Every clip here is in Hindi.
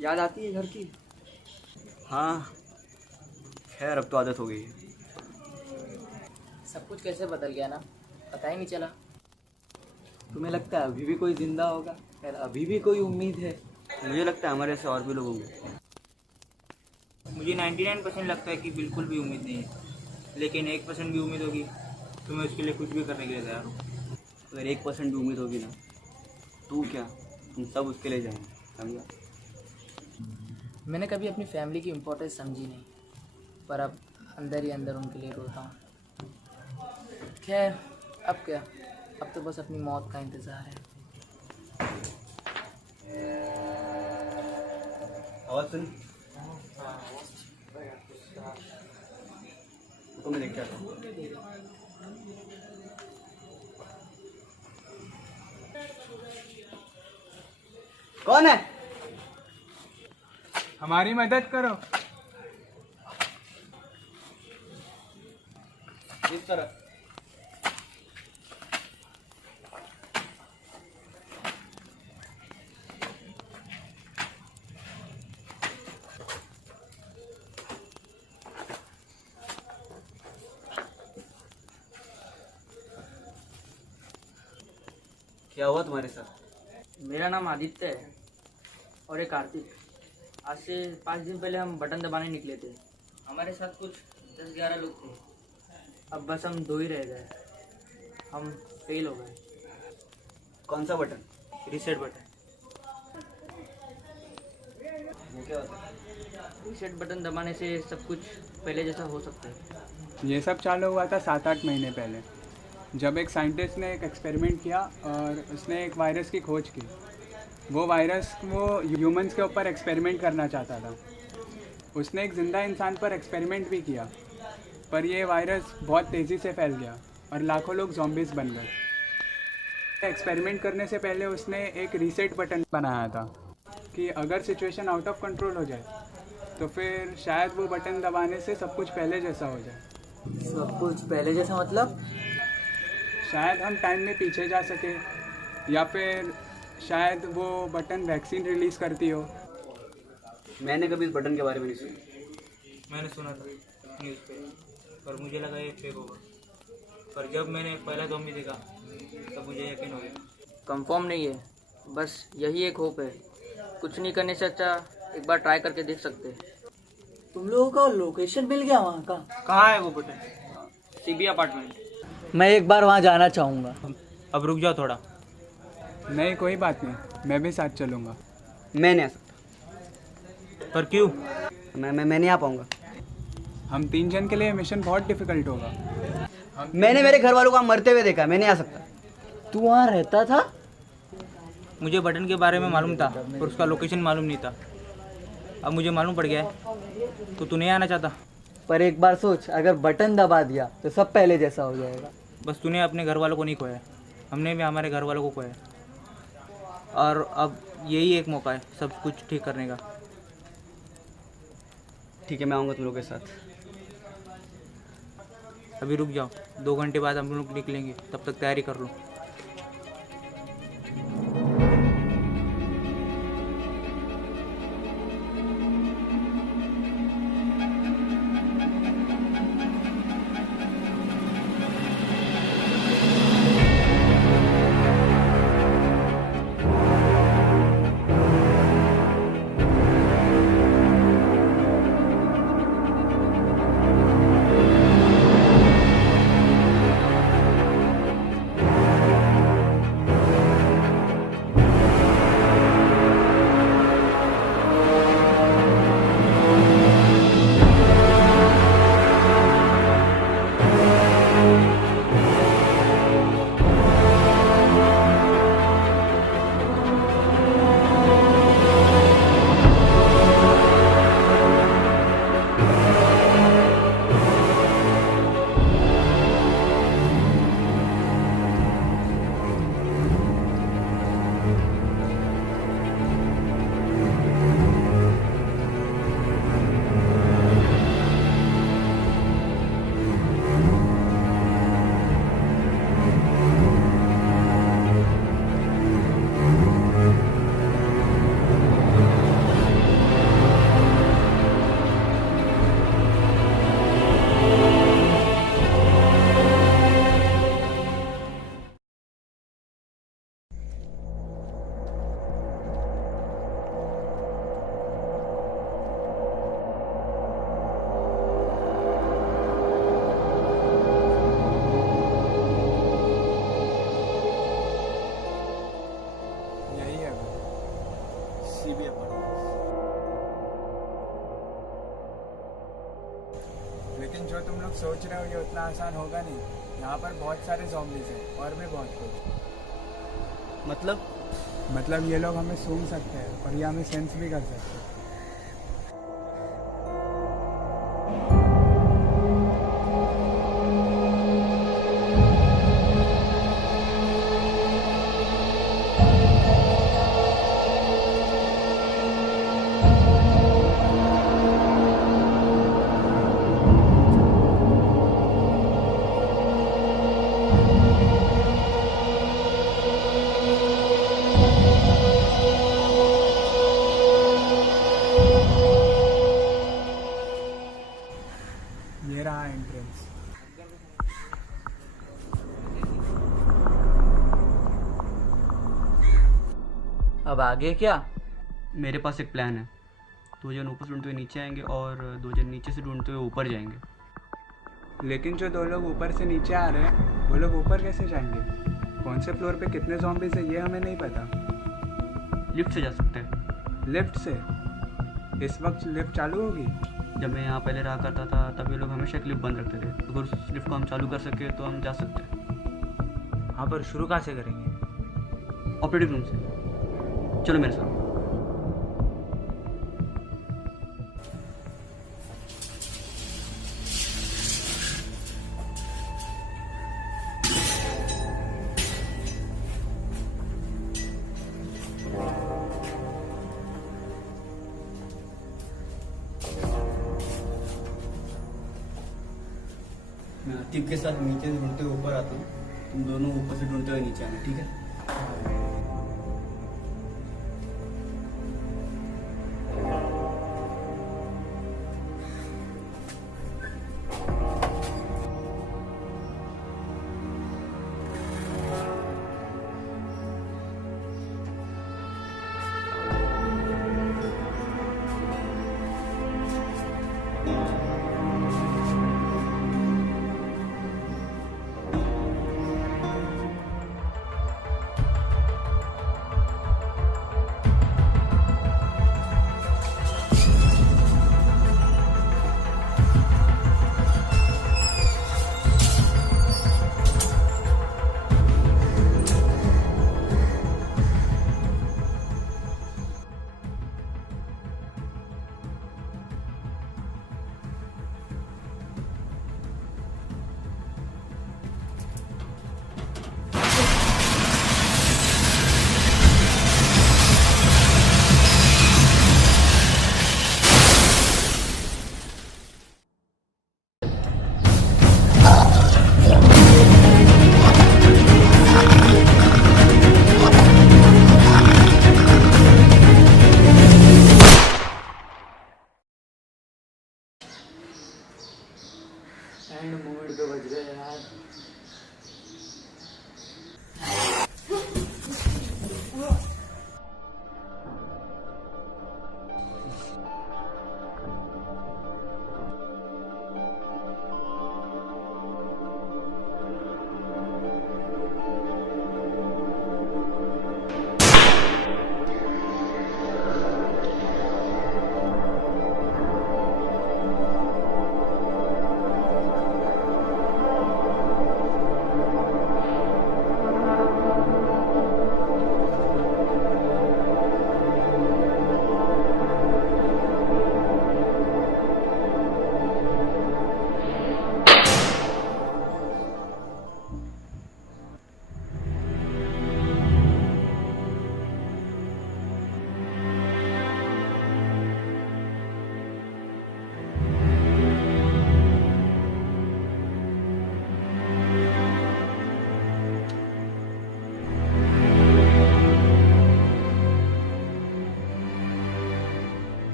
याद आती है घर की? हाँ, खैर अब तो आदत हो गई है। सब कुछ कैसे बदल गया ना, पता ही नहीं चला। तुम्हें लगता है अभी भी कोई जिंदा होगा? यार अभी भी कोई उम्मीद है? मुझे लगता है हमारे ऐसे और भी लोग होंगे। मुझे 99% लगता है कि बिल्कुल भी उम्मीद नहीं है, लेकिन 1% भी उम्मीद होगी तो मैं उसके लिए कुछ भी करने के लिए तैयार हूँ। अगर 1% भी उम्मीद होगी ना, तू क्या, तुम सब उसके लिए जाएंगे, समझा? मैंने कभी अपनी फैमिली की इम्पोर्टेंस समझी नहीं, पर अब अंदर ही अंदर उनके लिए रोता हूँ। खैर, अब क्या, अब तो बस अपनी मौत का इंतज़ार है। आवाज़ सुन। तो मैं देख के आता हूँ। कौन है? हमारी मदद करो। इस तरह। क्या हुआ तुम्हारे साथ? मेरा नाम आदित्य है और ये कार्तिक। आज से 5 दिन पहले हम बटन दबाने निकले थे। हमारे साथ कुछ 10-11 लोग थे। अब बस हम 2 ही रह गए। हम फेल हो गए। कौन सा बटन? Reset button. वो क्या होता है? रीसेट बटन दबाने से सब कुछ पहले जैसा हो सकता है। ये सब चालू हुआ था 7-8 महीने पहले, जब एक साइंटिस्ट ने एक एक्सपेरिमेंट किया और उसने एक वायरस की खोज की। वो वायरस वो ह्यूमंस के ऊपर एक्सपेरिमेंट करना चाहता था। उसने एक ज़िंदा इंसान पर एक्सपेरिमेंट भी किया, पर ये वायरस बहुत तेज़ी से फैल गया और लाखों लोग ज़ॉम्बीज़ बन गए। एक्सपेरिमेंट करने से पहले उसने एक रीसेट बटन बनाया था कि अगर सिचुएशन आउट ऑफ कंट्रोल हो जाए तो फिर शायद वो बटन दबाने से सब कुछ पहले जैसा हो जाए। सब कुछ पहले जैसा मतलब? शायद हम टाइम में पीछे जा सके, या फिर शायद वो बटन वैक्सीन रिलीज़ करती हो। मैंने कभी इस बटन के बारे में नहीं सुना। मैंने सुना था न्यूज़ पे, पर मुझे लगा ये फेक होगा। पर जब मैंने पहला ज़ॉम्बी देखा तब मुझे यकीन हो गया। कंफर्म नहीं है, बस यही एक होप है। कुछ नहीं करने से अच्छा एक बार ट्राई करके देख सकते हैं। तुम लोगों को लोकेशन मिल गया वहाँ का? कहाँ है वो बटन? CB apartment. मैं एक बार वहाँ जाना चाहूँगा। अब रुक जाओ थोड़ा। नहीं, कोई बात नहीं, मैं भी साथ चलूँगा। मैं नहीं आ सकता। पर क्यों? मैं नहीं आ पाऊँगा। हम 3 जन के लिए मिशन बहुत डिफ़िकल्ट होगा। मैंने मेरे घर वालों को मरते हुए देखा, मैं नहीं आ सकता। तू वहाँ रहता था? मुझे बटन के बारे में मालूम था पर उसका लोकेशन मालूम नहीं था। अब मुझे मालूम पड़ गया है तो तू नहीं आना चाहता। पर एक बार सोच, अगर बटन दबा दिया तो सब पहले जैसा हो जाएगा। बस तूने अपने घर वालों को नहीं खोया, हमने भी हमारे घर वालों को खोया। और अब यही एक मौका है सब कुछ ठीक करने का। ठीक है, मैं आऊँगा तुम लोग के साथ। अभी रुक जाओ, 2 घंटे बाद हम लोग निकलेंगे, तब तक तैयारी कर लो। किसी भी अपार्टमेंट। लेकिन जो तुम लोग सोच रहे हो ये उतना आसान होगा नहीं। यहाँ पर बहुत सारे zombies हैं और भी बहुत कुछ। मतलब ये लोग हमें सूंघ सकते हैं और ये हमें सेंस भी कर सकते हैं। ये रहा एंट्रेंस। अब आगे क्या? मेरे पास एक प्लान है। 2 जन ऊपर से ढूंढते हुए नीचे आएंगे और 2 जन नीचे से ढूंढते हुए ऊपर जाएंगे। लेकिन जो 2 लोग ऊपर से नीचे आ रहे हैं वो लोग ऊपर कैसे जाएंगे? कौन से फ्लोर पे कितने zombies हैं ये हमें नहीं पता। लिफ्ट से जा सकते हैं। लिफ्ट से? इस वक्त लिफ्ट चालू होगी? जब मैं यहाँ पहले रहा करता था तब ये लोग हमेशा एक लिफ्ट बंद रखते थे। अगर उस लिफ्ट को हम चालू कर सके तो हम जा सकते हैं। हाँ, पर शुरू कहाँ से करेंगे? ऑपरेटिंग रूम से। चलो मेरे साथ। मैं आतिफ के साथ नीचे से ढूंढते हुए ऊपर आता हूँ, तुम दोनों ऊपर से ढूंढते हुए नीचे आना, ठीक है? एंड मोमेंट पे बज गए यार।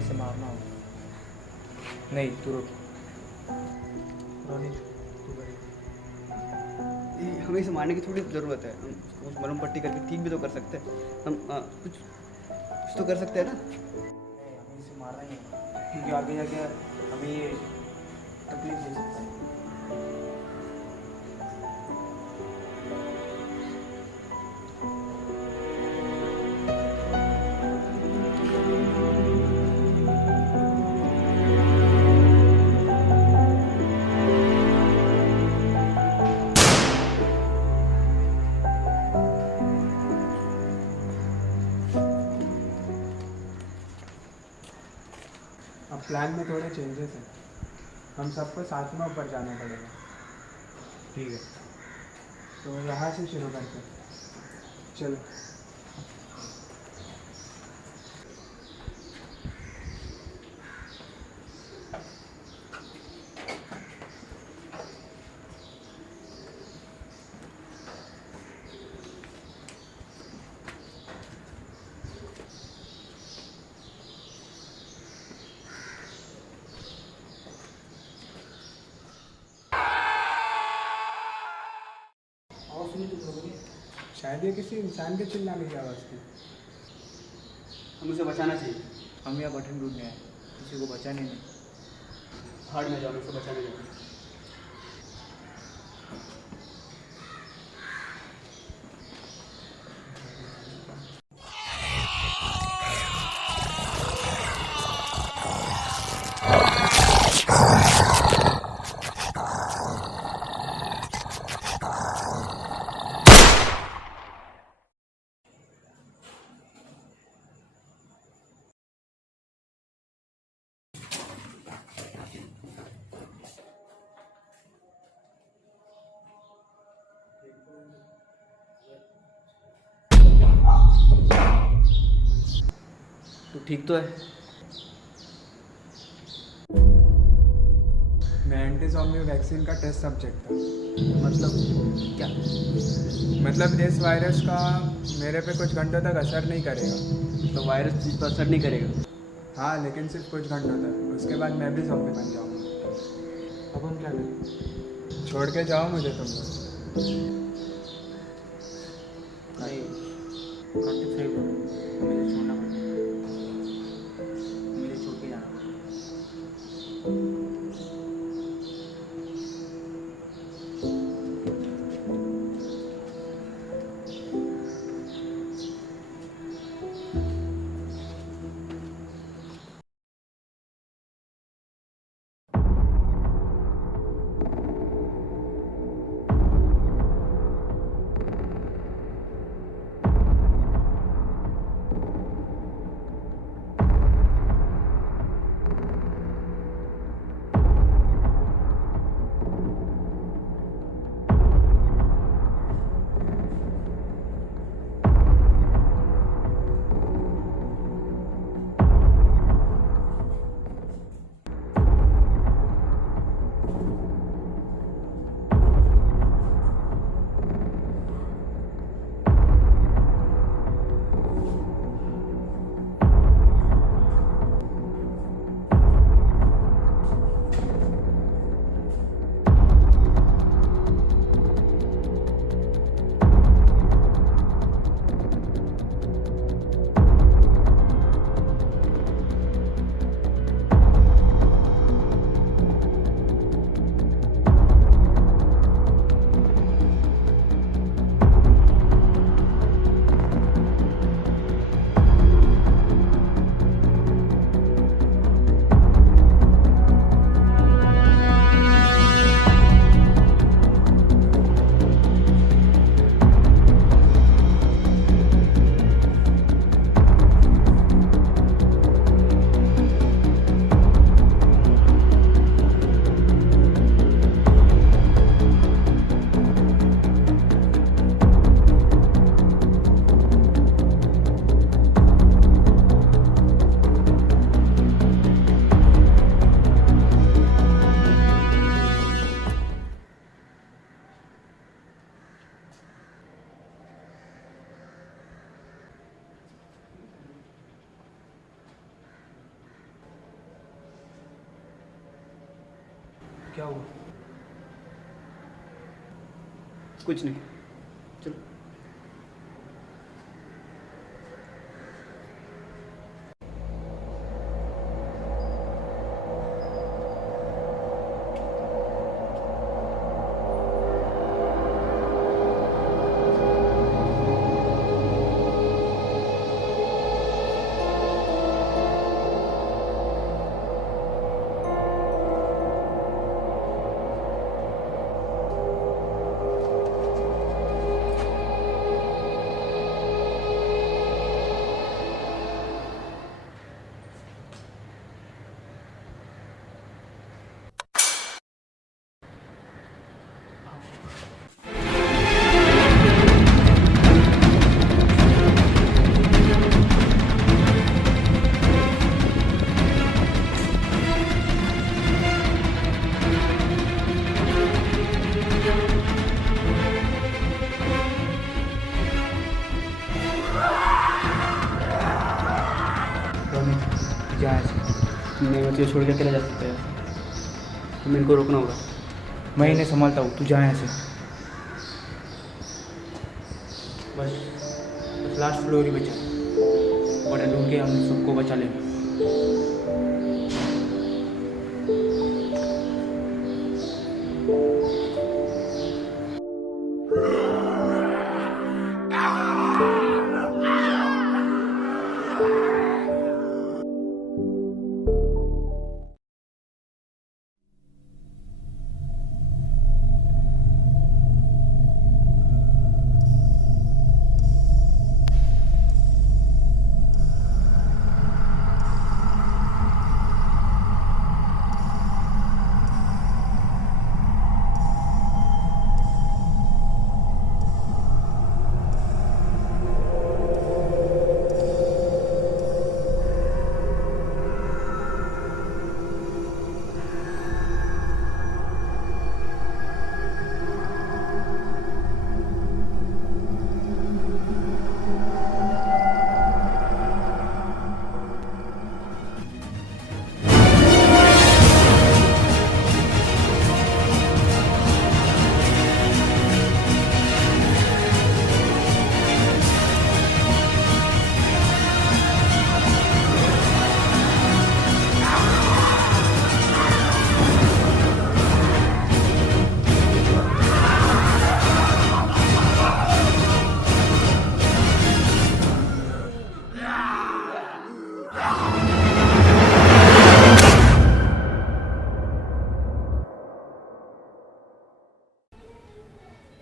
से मारना होगा। नहीं, तू रुक। रोनी, तू कर। हमें इसे मारने की थोड़ी ज़रूरत है। हम उस मरहम पट्टी करके ठीक भी तो कर सकते हैं। हम कुछ तो कर सकते हैं ना। नहीं, हमें इसे मारना ही है, क्योंकि आगे जाके हमें ये तकलीफ दे सकता है। प्लान में थोड़े चेंजेस हैं, हम सबको साथ में ऊपर जाना पड़ेगा। ठीक है। तो यहाँ से शुरू करते हैं, चलो। शायद ये किसी इंसान के चिल्लाने की आवाज़ थी। हम उसे बचाना चाहिए। हम यहाँ बटन ढूंढने आए, किसी को बचाने नहीं। भाड़ में जाओ, उसे बचाने जाओ। तो ठीक तो है? मैं एंटी ज़ॉम्बी वैक्सीन का टेस्ट सब्जेक्ट था। मतलब क्या? मतलब इस वायरस का मेरे पे कुछ घंटों तक असर नहीं करेगा। तो वायरस चीज़ पर असर नहीं करेगा? हाँ, लेकिन सिर्फ कुछ घंटों तक। उसके बाद मैं भी ज़ॉम्बी बन जाऊँगा। अब हम क्या करें? छोड़ के जाओ मुझे तुम लोग। नहीं, कार्तिक सही बोल रहे हैं। मुझे छोड़ना पड़ेगा, मुझे छोड़ के जाना पड़ेगा। क्या हुआ? कुछ नहीं, चलो। जा यहाँ से। नहीं मैं तुझे छोड़ के अकेला जा सकता है, तो मैं इनको रोकना होगा। मैं इन्हें संभालता हूँ, तू जा यहाँ से। बस लास्ट फ्लोर ही बचा, बड़ा ढूंढ के हम सबको बचा लेना।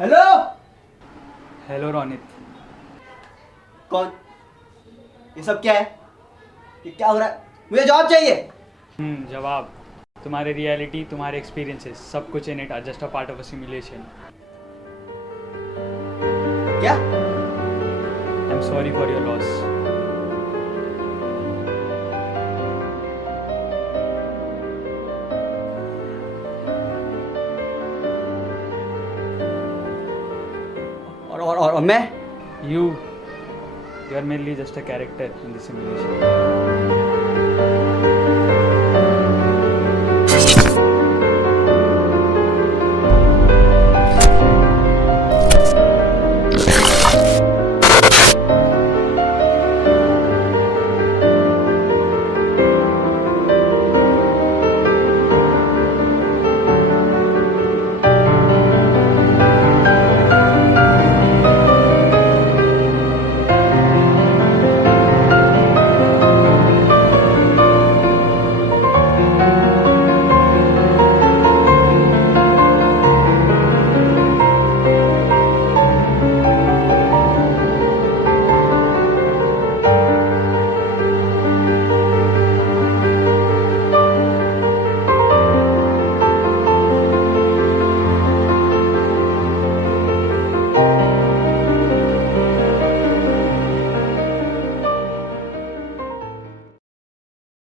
हेलो। हेलो रोनित। कौन? ये सब क्या है? ये क्या हो रहा है? मुझे जवाब चाहिए। जवाब तुम्हारे रियलिटी, तुम्हारे एक्सपीरियंसेस, सब कुछ in it are just a part of a simulation. क्या? I am sorry for your loss. और मैं? You are merely just a character in the simulation.